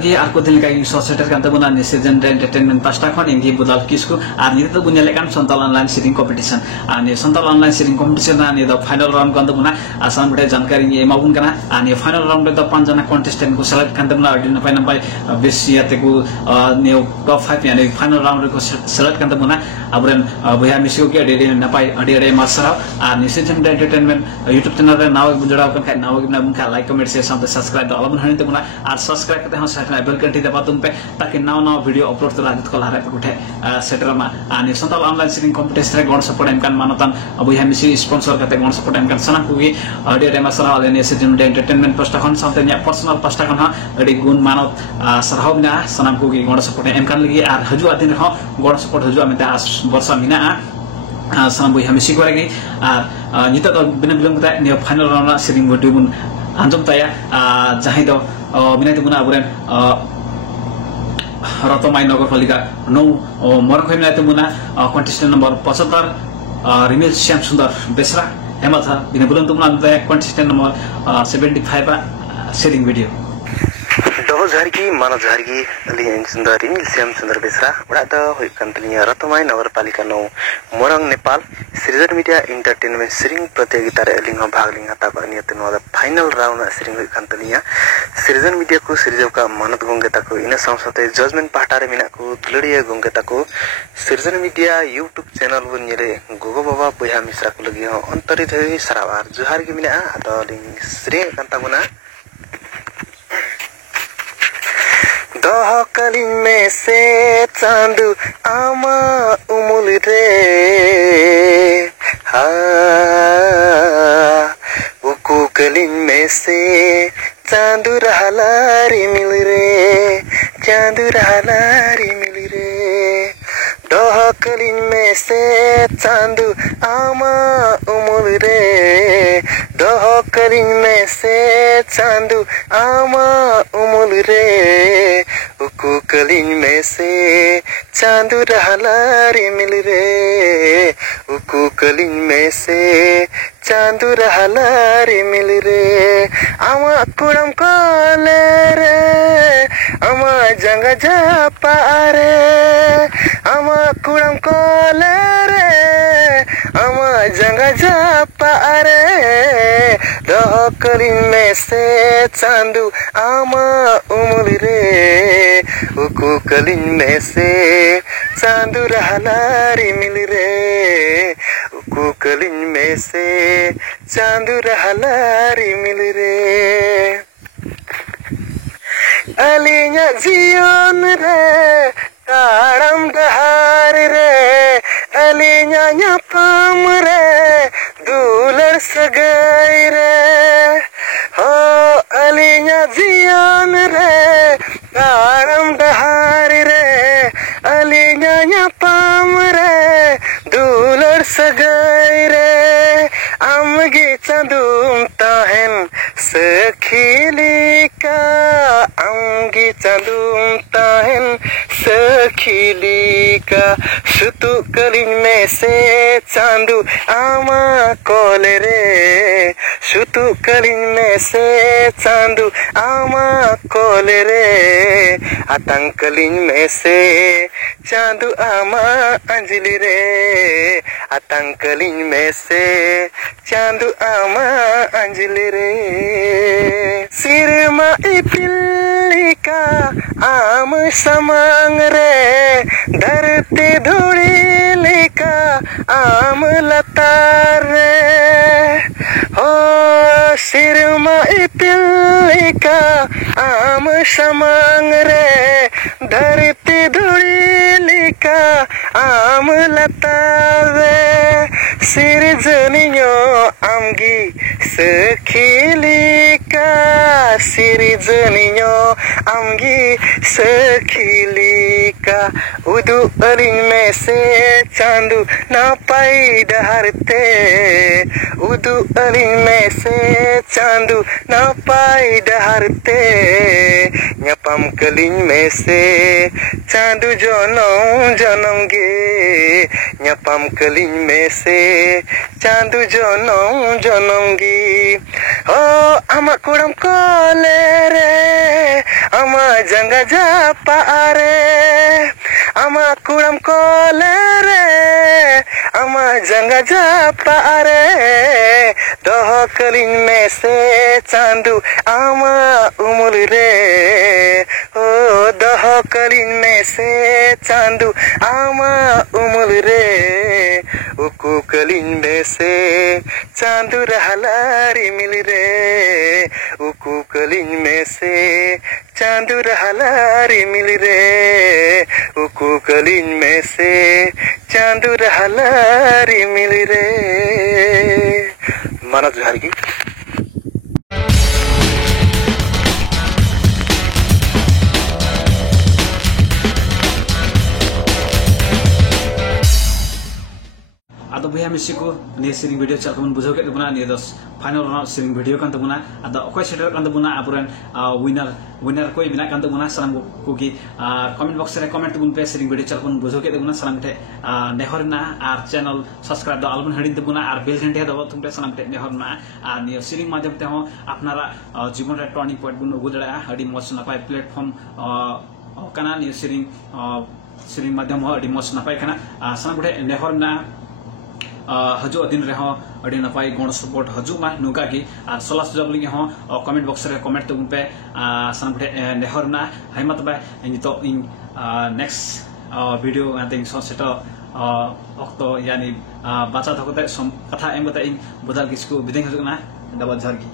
lagi aku dilengkapi sosial kan teman nih season entertainment pasta kon ini budal kisku ani itu punya lekan sontal online sitting competition ani sontal online sitting competition ani the final round kan teman asal beda जानकारी ini maupun karena ani final round itu panjana contestant ku select kan teman ada nampai besi ya teku new top 5 ya final round ku select kan teman abren buaya misiu ki ada nampai ada masalah ani season entertainment YouTube channel re naw bunjara kan kai naw gina bunka like comment share sampai subscribe do alamun hani teman আর subscribe করতে হ্যাঁ side bell ঘন্টি দবা তুমি তাকে নাও নাও video upload তো Rajat call হারে উঠে সেটरमा ani sontal online sitting competition re gon support emkan manotan abu hamisi sponsor kate gon support emkan sana kugi audio dema sara ale ne season entertainment pasta kon sampai nya personal pasta kon ha adi gun manot sarhaubna sanam kugi gon support emkan lagi ar haju atin ha gon support haju amete as borsa mina sanam bu hamisi ko lagi nyita to bina bilang kita ne final round sitting video bun anjum taya jahi do minai tu muna aburen Ratomai Nagarpalika no morkhoi minai tu muna contestant number 75 Rimil Syam Sundar Besra hemat ha bina bulan tu muna contestant number 75 setting video Doho Zargi Mana Zargi Liang Sundar Rimil Syam Sundar Besra berada hoi kantaniya Ratomai Nagarpalika no Morang Nepal Srijan Media Entertainment Sering प्रतियोगिता रे लिंग भाग लिंग ता बनिया तनो final round सरिंग कंतनिया सृजन media को सृजव का मानत गोंगे ताको इन संसते जजमेंट पाटारे मिना को दुलड़िया गोंगे ताको सृजन मीडिया यूट्यूब चैनल बन रे गोगो बाबा बया मिश्रा को लगी हो अंतरित है सरावार जुहार के मिना अतो लिंग सरिंग कंता गुना दहकलिन में से चांदू आमा उमुल रे उकुकलिन में से चांदू रहला रे मिल रे चांदू रहला रे मिल रे दहकलिन में से चांदू आमा उमुल रे दहकलिन में से चांदू आमा उमुल रे उकुकलिन में से चांदू रहला रे मिल रे उकुकलिन में से चांदू रहला रे मिल रे आमा कुड़म कोले रे आमा जंग जापा रे आमा कुड़म कोले रे आमा जंग जापा रे दहकलिन में से चांदू आमा उमुल रे उकुकलिन में से चांदू रहला रे मिल रे उकुकलिन में से चांदू रहला रे मिल रे अलिया जीवन रे ताड़म डहार रे अलिया न्यापम रे दुलर सगाई रे हो अलिया जीवन रे ताड़म डहार रे अलिया न्यापम रे दुलर सगाई रे आमगी चांदूम ताहन सखीलिका आमगी चांदूम ताहन सखीलिका सुतुकलिन में से चांदू आमा कोले रे सुतुकलिन में से चांदू आमा कोले रे आतंकलिन में से चांदू आमा अंजलि रे आतंकलिन में से चांदू आमा अंजलि रे सिरमा इपिलिका आम समांग रे धरती धूड़ी लिका आम लतार रे हो सिरमा इपिलिका आम समांग रे धरती धूड़ी लिका आम लतार रे सिरजनियो आमगी सखीलिका सिरजनियो आमगी सखीलिका उदु अलिन में से चांदू ना पाई डहरते उदु अलिन में से चांदू ना पाई डहरते न्यापम कलिन में से चांदू जनम जनम गे न्यापम कलिन में से चांदू जनम जनम गी Oh, ama kuram kolere, ama janga japare, ama kuram kolere, ama janga japare, doh kalin में से Chandu ama umul re, oh doh kalin में से Chandu ama umul re, uku kalin में से चांदू रहलारी मिल रे, उकू कलिन में से चांदू रहलारी मिल रे, उकू कलिन में से चांदू रहलारी मिल रे। Manoj झारगी। Ado buya misi ko ni sering video cak kamu buzo ke tebuna ni dos final round sering video kan tebuna ado okoi seter kan tebuna apuran winner koi bina kan tebuna salam ko ki comment box re comment tebun pe sering video cak kamu buzo ke tebuna salam te nehorna ar channel subscribe do album hadin tebuna ar bell घंटे दबाओ तुम पे salam te nehorna ar ni sering माध्यम te ho apnara जीवन रे turning point bun ugu dara hadi mos na pai platform kana ni sering माध्यम ho hadi mos na pai kana salam gede nehorna हजू दिन रहे अड़ी नपाई गण सपोर्ट हजू मा नुका की सलाह सुझाव लगे हो कमेंट बॉक्स रे कमेंट तबुन पे सान बटे नेहरना हाइमा तबे नितो इन नेक्स्ट वीडियो आथिंग सो सेट अक्तो यानी बाचा थकोते कथा एम बता इन बदल किसको बिदें हजूना दबा झारगी।